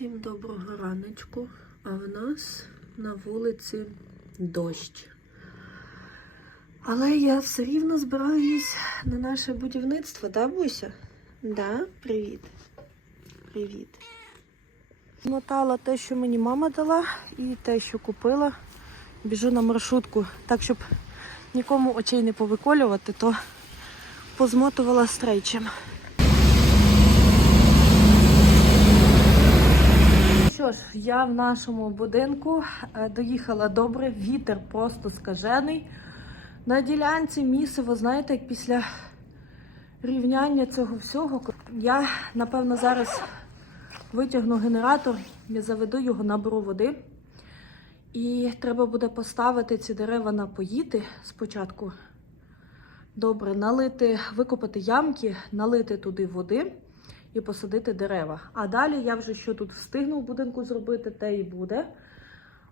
Всім доброго раночку. А в нас на вулиці дощ. Але я все рівно збираюсь на наше будівництво, да, Буся? Да, привіт. Привіт. Змотала те, що мені мама дала, і те, що купила. Біжу на маршрутку, так, щоб нікому очей не повиколювати, то позмотувала стрейчем. Що ж, я в нашому будинку е, доїхала добре, вітер просто скажений. На ділянці місиво, знаєте, як після рівняння цього всього, я, напевно, зараз витягну генератор, я заведу його, наберу води. І треба буде поставити ці дерева напоїти спочатку. Добре, налити, викопати ямки, налити туди води і посадити дерева. А далі я вже що тут встигну в будинку зробити, те і буде.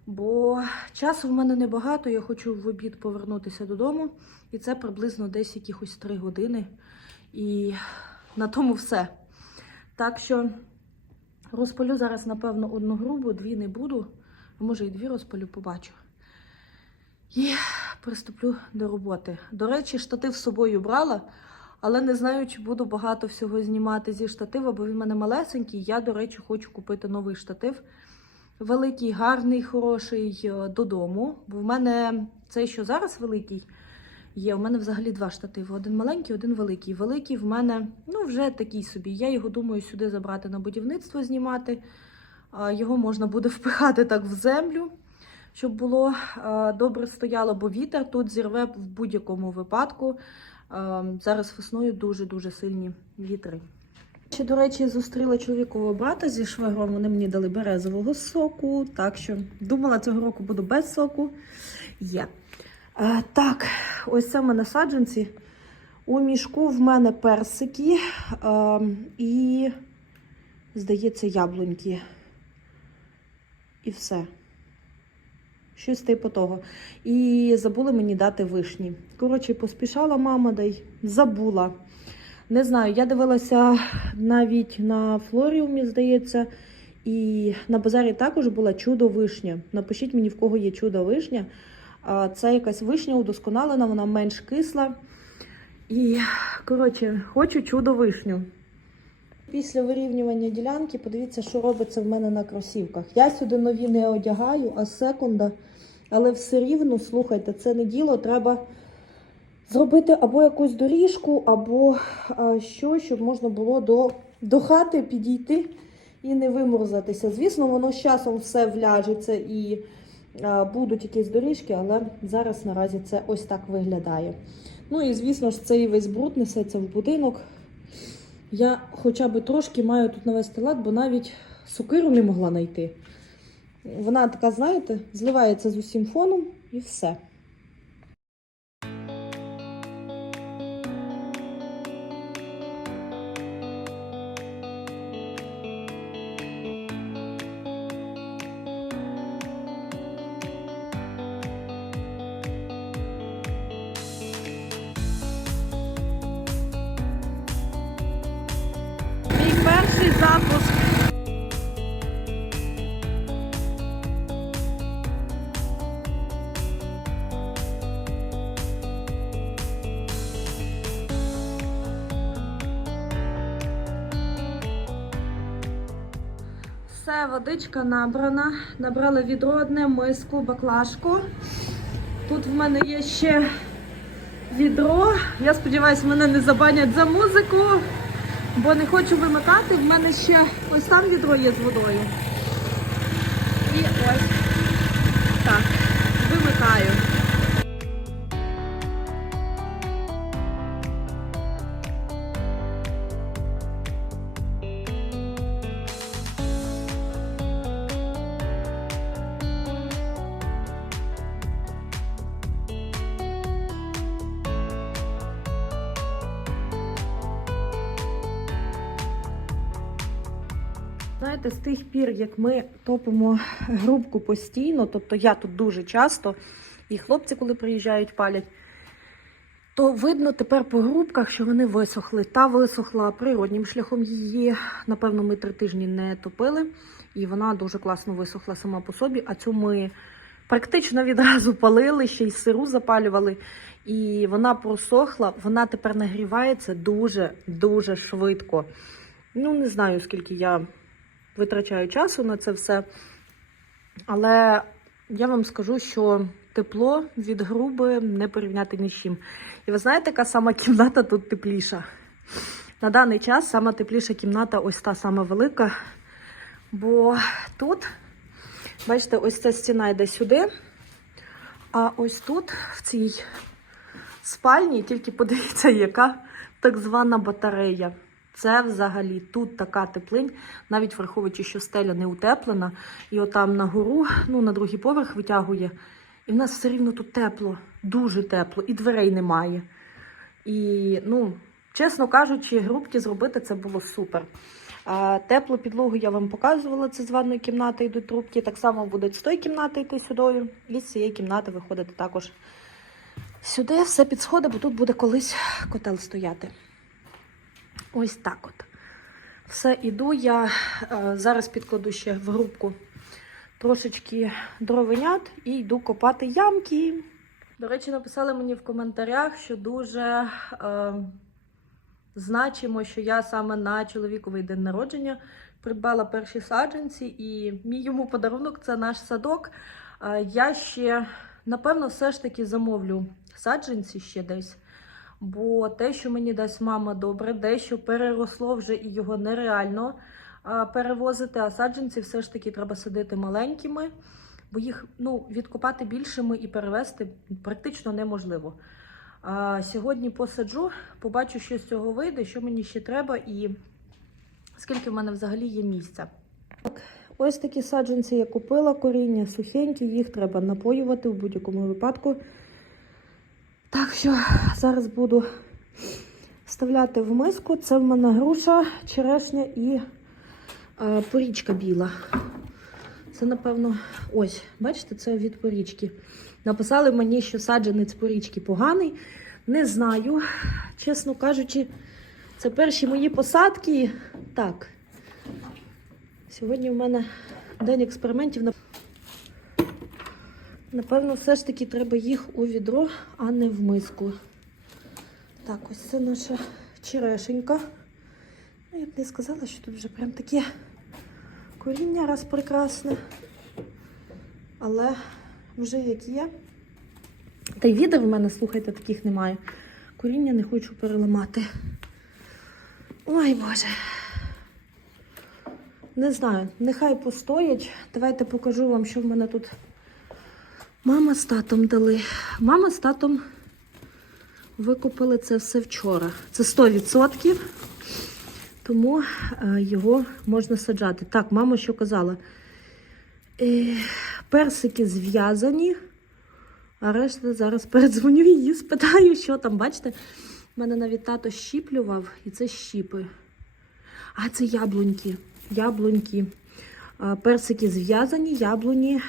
Бо часу в мене небагато, я хочу в обід повернутися додому. І це приблизно десь якихось 3 години. І на тому все. Так що розпалю зараз, напевно, одну грубу, дві не буду. А може і дві розпалю, побачу. І приступлю до роботи. До речі, штатив з собою брала. Але не знаю, чи буду багато всього знімати зі штатива, бо він мене малесенький. Я, до речі, хочу купити новий штатив. Великий, гарний, хороший е, додому. Бо в мене цей, що зараз великий, є. У мене взагалі два штативи: один маленький, один великий. Великий в мене ну, вже такий собі. Я його думаю сюди забрати на будівництво, знімати. Його можна буде впихати так в землю, щоб було добре стояло, бо вітер тут зірве в будь-якому випадку. Ем, Зараз весною дуже-дуже сильні вітри. Ще, до речі, зустріла чоловікового брата зі швагром. Вони мені дали березового соку. Так що думала, цього року буду без соку. Є. Е, так, ось це в мене саджанці. У мішку в мене персики е, і, здається, яблуньки. І все. Щось типу того. І забули мені дати вишні. Коротше, поспішала мама, да й забула. Не знаю, я дивилася навіть на флоріумі, здається, і на базарі також була чудо вишня. Напишіть мені, в кого є чудо вишня. Це якась вишня удосконалена, вона менш кисла. І, коротше, хочу чудо вишню. Після вирівнювання ділянки, подивіться, що робиться в мене на кросівках. Я сюди нові не одягаю, а секунда. Але все рівно, слухайте, це не діло, треба зробити або якусь доріжку, або а, що, щоб можна було до, до хати підійти і не виморзатися. Звісно, воно з часом все вляжеться і а, будуть якісь доріжки, але зараз наразі це ось так виглядає. Ну і звісно ж, цей весь бруд несеться в будинок. Я хоча б трошки маю тут навести лад, бо навіть сокиру не могла знайти. Вона така, знаєте, зливається з усім фоном і все. Все, водичка набрана. Набрали відро одне, миску, баклажку. Тут в мене є ще відро. Я сподіваюся, мене не забанять за музику, бо не хочу вимикати. В мене ще ось там відро є з водою. І ось Знаєте, з тих пір, як ми топимо грубку постійно, тобто я тут дуже часто, і хлопці, коли приїжджають, палять, то видно тепер по грубках, що вони висохли. Та висохла природнім шляхом її. Напевно, ми три тижні не топили, і вона дуже класно висохла сама по собі. А цю ми практично відразу палили, ще й сиру запалювали. І вона просохла, вона тепер нагрівається дуже-дуже швидко. Ну, не знаю, скільки я витрачаю часу на це все. Але я вам скажу, що тепло від груби не порівняти ні з чим. І ви знаєте, яка сама кімната тут тепліша? На даний час сама тепліша кімната ось та сама велика. Бо тут, бачите, ось ця стіна йде сюди. А ось тут, в цій спальні, тільки подивіться, яка так звана батарея. Це взагалі тут така теплинь, навіть враховуючи, що стеля не утеплена, і отам на гору, ну на другий поверх витягує. І в нас все рівно тут тепло, дуже тепло, і дверей немає. І, ну, чесно кажучи, грубки зробити це було супер. А, теплу підлогу я вам показувала, це з ванної кімнати йдуть трубки. Так само буде з тої кімнати йти сюди, і з цієї кімнати виходити також сюди. Все під сходи, бо тут буде колись котел стояти. Ось так от. Все, іду. Я е, зараз підкладу ще в грубку трошечки дровенят і йду копати ямки. До речі, написали мені в коментарях, що дуже е, значимо, що я саме на чоловіковий день народження придбала перші саджанці, і мій йому подарунок це наш садок. Е, я ще, напевно, все ж таки замовлю саджанці ще десь. Бо те, що мені дасть мама добре, дещо переросло вже і його нереально перевозити, а саджанці все ж таки треба садити маленькими, бо їх ну, відкопати більшими і перевезти практично неможливо. А, сьогодні посаджу, побачу, що з цього вийде, що мені ще треба і скільки в мене взагалі є місця. Ось такі саджанці я купила, коріння сухенькі, їх треба напоювати в будь-якому випадку. Так що зараз буду вставляти в миску. Це в мене груша, черешня і е, порічка біла. Це, напевно, ось, бачите, це від порічки. Написали мені, що саджанець порічки поганий. Не знаю. Чесно кажучи, це перші мої посадки. Так. Сьогодні в мене день експериментів. Напевно, все ж таки треба їх у відро, а не в миску. Так, ось це наша черешенька. Ну, я б не сказала, що тут вже прям таке коріння раз прекрасне. Але вже як є. Та й відер в мене, слухайте, таких немає. Коріння не хочу переламати. Ой, Боже. Не знаю, нехай постоять. Давайте покажу вам, що в мене тут. Мама з татом дали. Мама з татом викупили це все вчора. Це 100%, тому е, його можна саджати. Так, мама що казала? Е, персики зв'язані, а решта зараз передзвоню її, спитаю, що там. Бачите, в мене навіть тато щіплював, і це щіпи. А це яблуньки. Яблуньки. Персики зв'язані, яблуні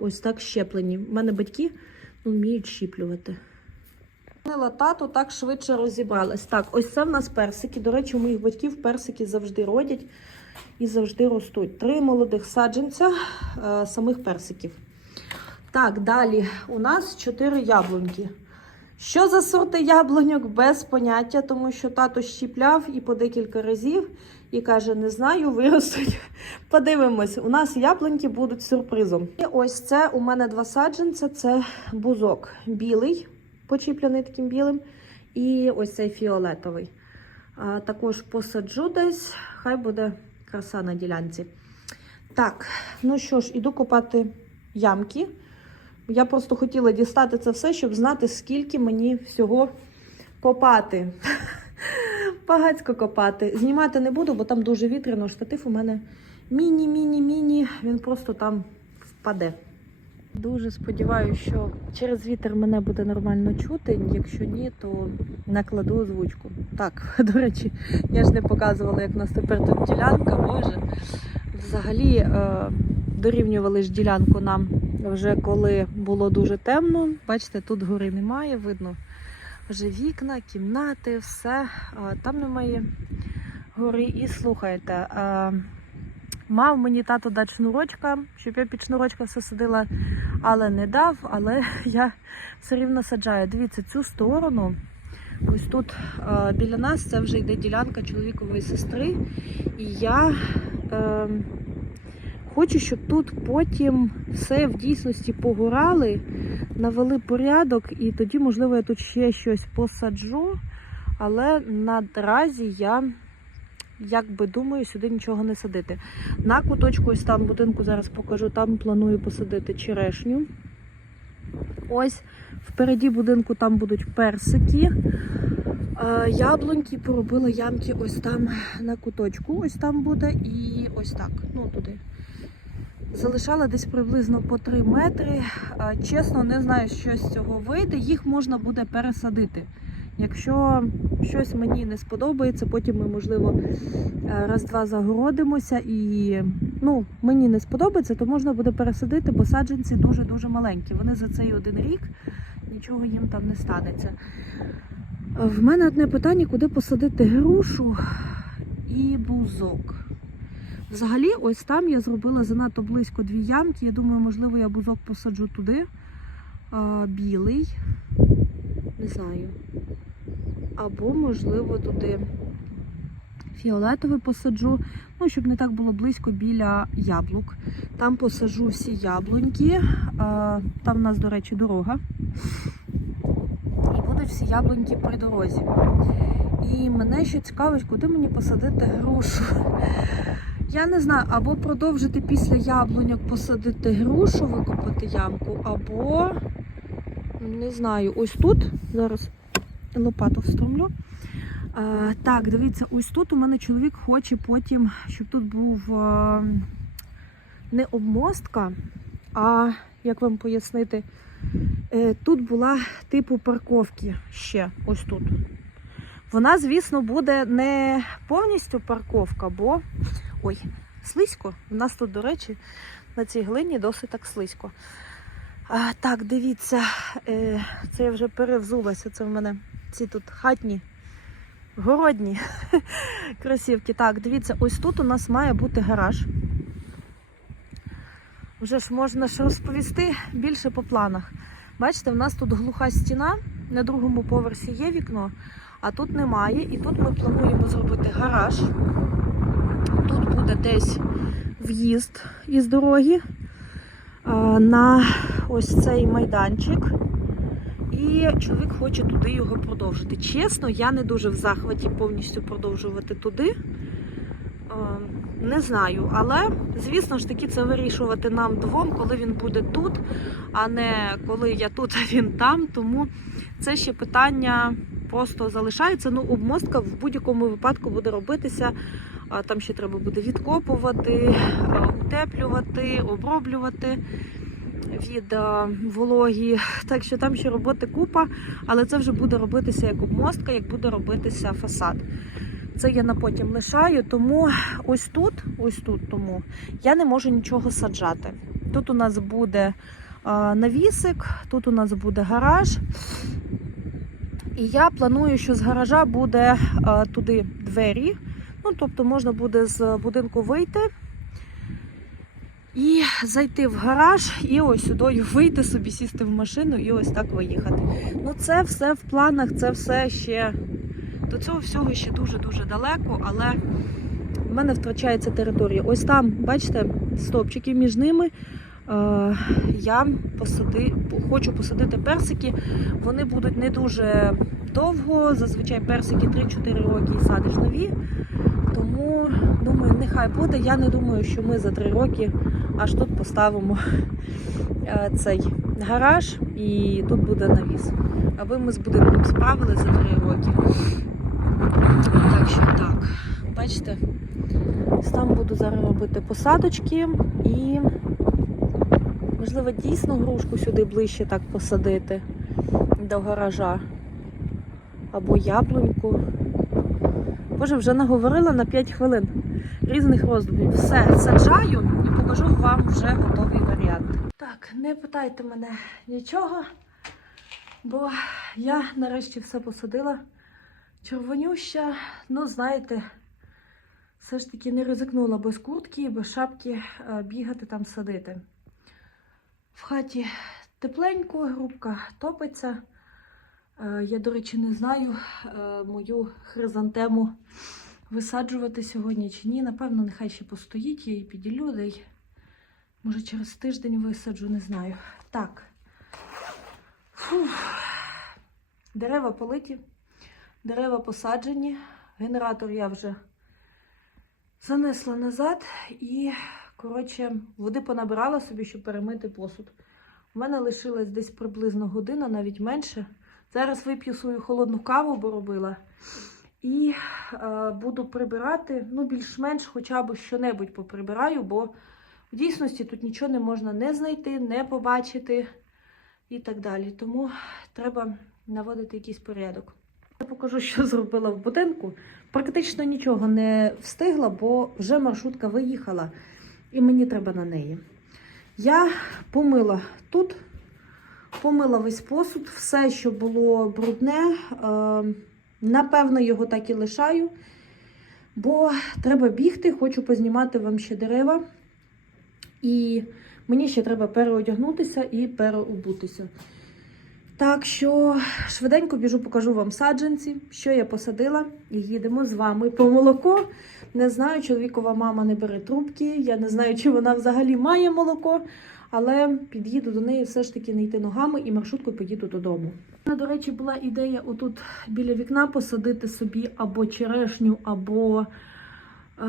ось так щеплені. У мене батьки ну, вміють щіплювати. Тату так швидше розібралась. Так, ось це в нас персики. До речі, у моїх батьків персики завжди родять і завжди ростуть. Три молодих саджанця самих персиків. Так, далі у нас чотири яблуньки. Що за сорти яблуньок? Без поняття, тому що тато щіпляв і по декілька разів. І каже, не знаю, виростуть. Подивимось, у нас яблуньки будуть сюрпризом. І ось це у мене два саджанця. Це бузок білий, почіплений таким білим. І ось цей фіолетовий. А, також посаджу десь, хай буде краса на ділянці. Так, ну що ж, іду копати ямки. Я просто хотіла дістати це все, щоб знати, скільки мені всього копати. Багацько копати. Знімати не буду, бо там дуже вітряно. Штатив у мене міні-міні-міні, він просто там впаде. Дуже сподіваюся, що через вітер мене буде нормально чути. Якщо ні, то накладу озвучку. Так, до речі, я ж не показувала, як у нас тепер тут ділянка. Боже. Взагалі е, дорівнювали ж ділянку нам вже коли було дуже темно. Бачите, тут гори немає, видно вже вікна, кімнати, все. Там немає гори. І слухайте, мав мені тато дати шнурочка, щоб я під шнурочка все садила, але не дав, але я все рівно саджаю. Дивіться, цю сторону. Ось тут біля нас це вже йде ділянка чоловікової сестри. І я е, хочу, щоб тут потім все в дійсності погорали, навели порядок, і тоді, можливо, я тут ще щось посаджу. Але наразі я якби думаю, сюди нічого не садити. На куточку ось там будинку зараз покажу, там планую посадити черешню. Ось впереді будинку там будуть персики. Е, Яблуньки поробила ямки ось там на куточку. Ось там буде і ось так. Ну туди. Залишала десь приблизно по 3 метри. Чесно, не знаю, що з цього вийде. Їх можна буде пересадити. Якщо щось мені не сподобається, потім ми, можливо, е, раз-два загородимося і ну, мені не сподобається, то можна буде пересадити, бо саджанці дуже-дуже маленькі. Вони за цей один рік нічого їм там не станеться. В мене одне питання, куди посадити грушу і бузок. Взагалі, ось там я зробила занадто близько дві ямки. Я думаю, можливо, я бузок посаджу туди. А, білий. Не знаю. Або, можливо, туди фіолетовий посаджу. Ну, щоб не так було близько біля яблук. Там посаджу всі яблуньки. А, там у нас, до речі, дорога. І будуть всі яблуньки при дорозі. І мене ще цікавить, куди мені посадити грушу. Я не знаю, або продовжити після яблуньок посадити грушу, викопати ямку, або не знаю, ось тут. Зараз лопату встромлю. А, так, дивіться, ось тут у мене чоловік хоче потім, щоб тут був а, не обмостка, а як вам пояснити, е, тут була типу парковки ще ось тут. Вона, звісно, буде не повністю парковка, бо ой, слизько. У нас тут, до речі, на цій глині досить так слизько. А, так, дивіться, е, це я вже перевзулася. Це в мене ці тут хатні, городні кросівки. Так, дивіться, ось тут у нас має бути гараж. Вже ж можна ж розповісти більше по планах. Бачите, в нас тут глуха стіна, на другому поверсі є вікно, а тут немає. І тут ми плануємо зробити гараж. Тут буде десь в'їзд із дороги на ось цей майданчик. І чоловік хоче туди його продовжити. Чесно, я не дуже в захваті повністю продовжувати туди. Не знаю, але звісно ж таки це вирішувати нам двом, коли він буде тут, а не коли я тут, а він там. Тому це ще питання просто залишається. Ну, обмостка в будь-якому випадку буде робитися. Там ще треба буде відкопувати, утеплювати, оброблювати від вологі. Так що там ще роботи купа, але це вже буде робитися як обмостка, як буде робитися фасад. Це я на потім лишаю, тому ось тут, ось тут тому я не можу нічого саджати. Тут у нас буде навісик, тут у нас буде гараж. І я планую, що з гаража буде туди двері. Ну, тобто можна буде з будинку вийти і зайти в гараж, і ось сюди вийти собі, сісти в машину і ось так виїхати. Ну, це все в планах, це все ще до цього всього ще дуже-дуже далеко, але в мене втрачається територія. Ось там, бачите, стовпчики між ними. Е, я посади, хочу посадити персики. Вони будуть не дуже довго. Зазвичай персики 3-4 роки і садиш нові. Тому думаю, нехай буде. Я не думаю, що ми за 3 роки аж тут поставимо е, цей гараж і тут буде навіс. Аби ми з будинком справили за 3 роки. Так що так, бачите, ось там буду зараз робити посадочки і, можливо, дійсно грушку сюди ближче так посадити до гаража. Або яблуньку. Боже, вже наговорила на 5 хвилин різних роздумів. Все, саджаю і покажу вам вже готовий варіант. Так, не питайте мене нічого. Бо я нарешті все посадила. Червонюща, ну, знаєте, все ж таки не ризикнула без куртки, без шапки е, бігати там садити. В хаті тепленько, грубка топиться. Е, Я, до речі, не знаю е, мою хризантему висаджувати сьогодні чи ні. Напевно, нехай ще постоїть, я її піділю, де може через тиждень висаджу, не знаю. Так. Фух. Дерева политі, дерева посаджені. Генератор я вже занесла назад і, коротше, води понабирала собі, щоб перемити посуд. У мене лишилась десь приблизно година, навіть менше. Зараз вип'ю свою холодну каву, бо робила. І е, буду прибирати, ну, більш-менш хоча б що-небудь поприбираю, бо в дійсності тут нічого не можна не знайти, не побачити і так далі. Тому треба наводити якийсь порядок. Покажу, що зробила в будинку. Практично нічого не встигла, бо вже маршрутка виїхала, і мені треба на неї. Я помила тут, помила весь посуд, все, що було брудне. Е, напевно, його так і лишаю, бо треба бігти, хочу познімати вам ще дерева. І мені ще треба переодягнутися і переобутися. Так що швиденько біжу, покажу вам саджанці, що я посадила, і їдемо з вами по молоко. Не знаю, чоловікова мама не бере трубки. Я не знаю, чи вона взагалі має молоко, але під'їду до неї все ж таки не йти ногами і маршруткою поїду додому. До речі, була ідея отут біля вікна посадити собі або черешню, або е,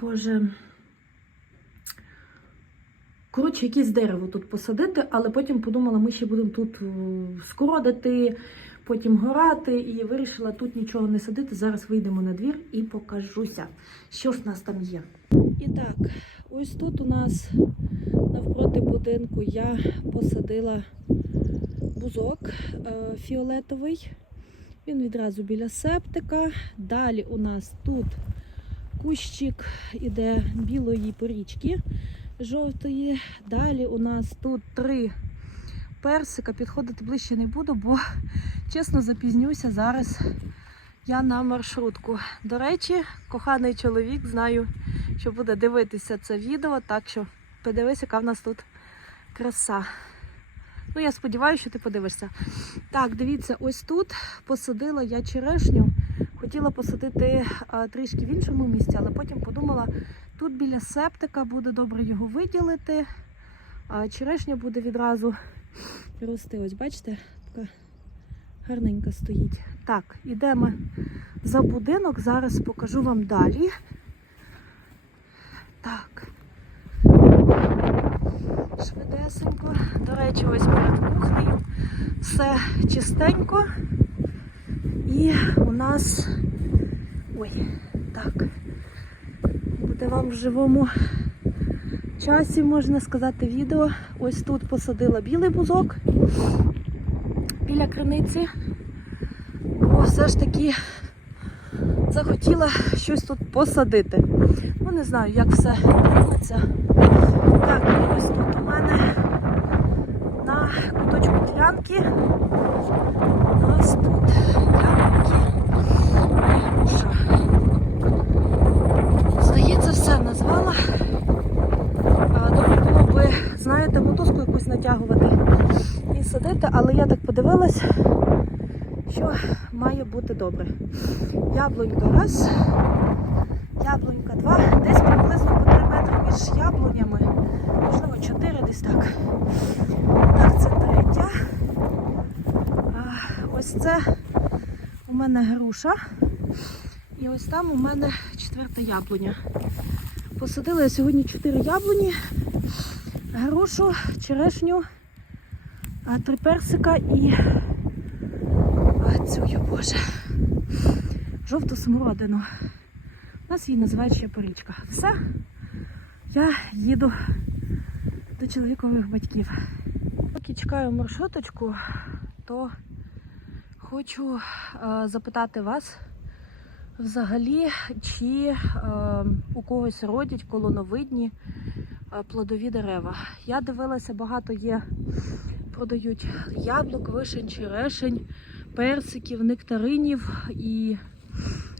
боже. Коротше, якесь дерево тут посадити, але потім подумала, ми ще будемо тут е, скородити, потім горати, і вирішила тут нічого не садити. Зараз вийдемо на двір і покажуся, що ж в нас там є. І так, ось тут у нас навпроти будинку я посадила бузок е, фіолетовий. Він відразу біля септика. Далі у нас тут кущик іде білої порічки жовтої. Далі у нас тут три персика. Підходити ближче не буду, бо чесно запізнюся зараз. Я на маршрутку. До речі, коханий чоловік, знаю, що буде дивитися це відео, так що подивись, яка в нас тут краса. Ну, я сподіваюся, що ти подивишся. Так, дивіться, ось тут посадила я черешню. Хотіла посадити трішки в іншому місці, але потім подумала, тут біля септика буде добре його виділити, а черешня буде відразу рости. Ось бачите, така гарненька стоїть. Так, ідемо за будинок, зараз покажу вам далі. Так. Швидесенько. До речі, ось перед кухнею все чистенько. І у нас. Ой, так. Буде вам в живому часі, можна сказати, відео. Ось тут посадила білий бузок біля криниці. Бо все ж таки захотіла щось тут посадити. Ну, не знаю, як все робиться. Так, ось тут у мене на куточку ділянки. У нас тут яблуки і груша. Здається, все Добре було би, знаєте, мотузку якусь натягувати і садити, але я так подивилась, що має бути добре. Яблунька раз, яблунька два, десь приблизно по 3 метри між яблунями, можливо 4 десь так. Так, це третя. Ось це у мене груша. І ось там у мене четверта яблуня. Посадила я сьогодні 4 яблуні, грушу, черешню, три персика і цю, боже, жовту смородину. У нас її називають ще порічка. Все, я їду до чоловікових батьків. Поки чекаю маршруточку, то хочу е, запитати вас взагалі, чи е, у когось родять колоновидні е, плодові дерева. Я дивилася, багато є продають яблук, вишень, черешень, персиків, нектаринів. І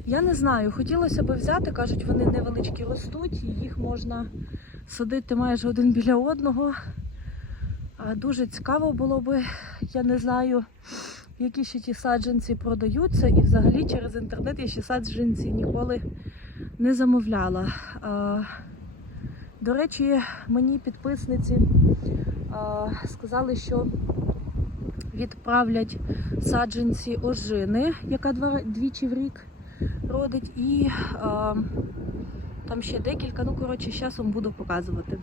я не знаю, хотілося б взяти, кажуть, вони невеличкі ростуть, і їх можна садити майже один біля одного. Дуже цікаво було би, я не знаю, які ще ті саджанці продаються, і взагалі через інтернет я ще саджанці ніколи не замовляла. До речі, мені підписниці сказали, що відправлять саджанці ожини, яка двічі в рік родить, і там ще декілька. Ну, коротше, часом буду показувати.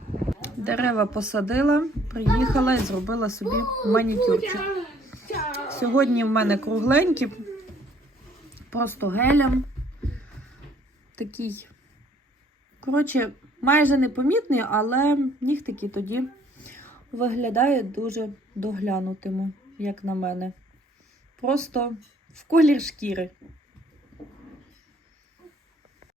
Дерева посадила, приїхала і зробила собі манікюрчик. Сьогодні в мене кругленькі, просто гелем. Такий. Коротше, майже непомітний, але нігтики тоді виглядають дуже доглянутими, як на мене. Просто в колір шкіри.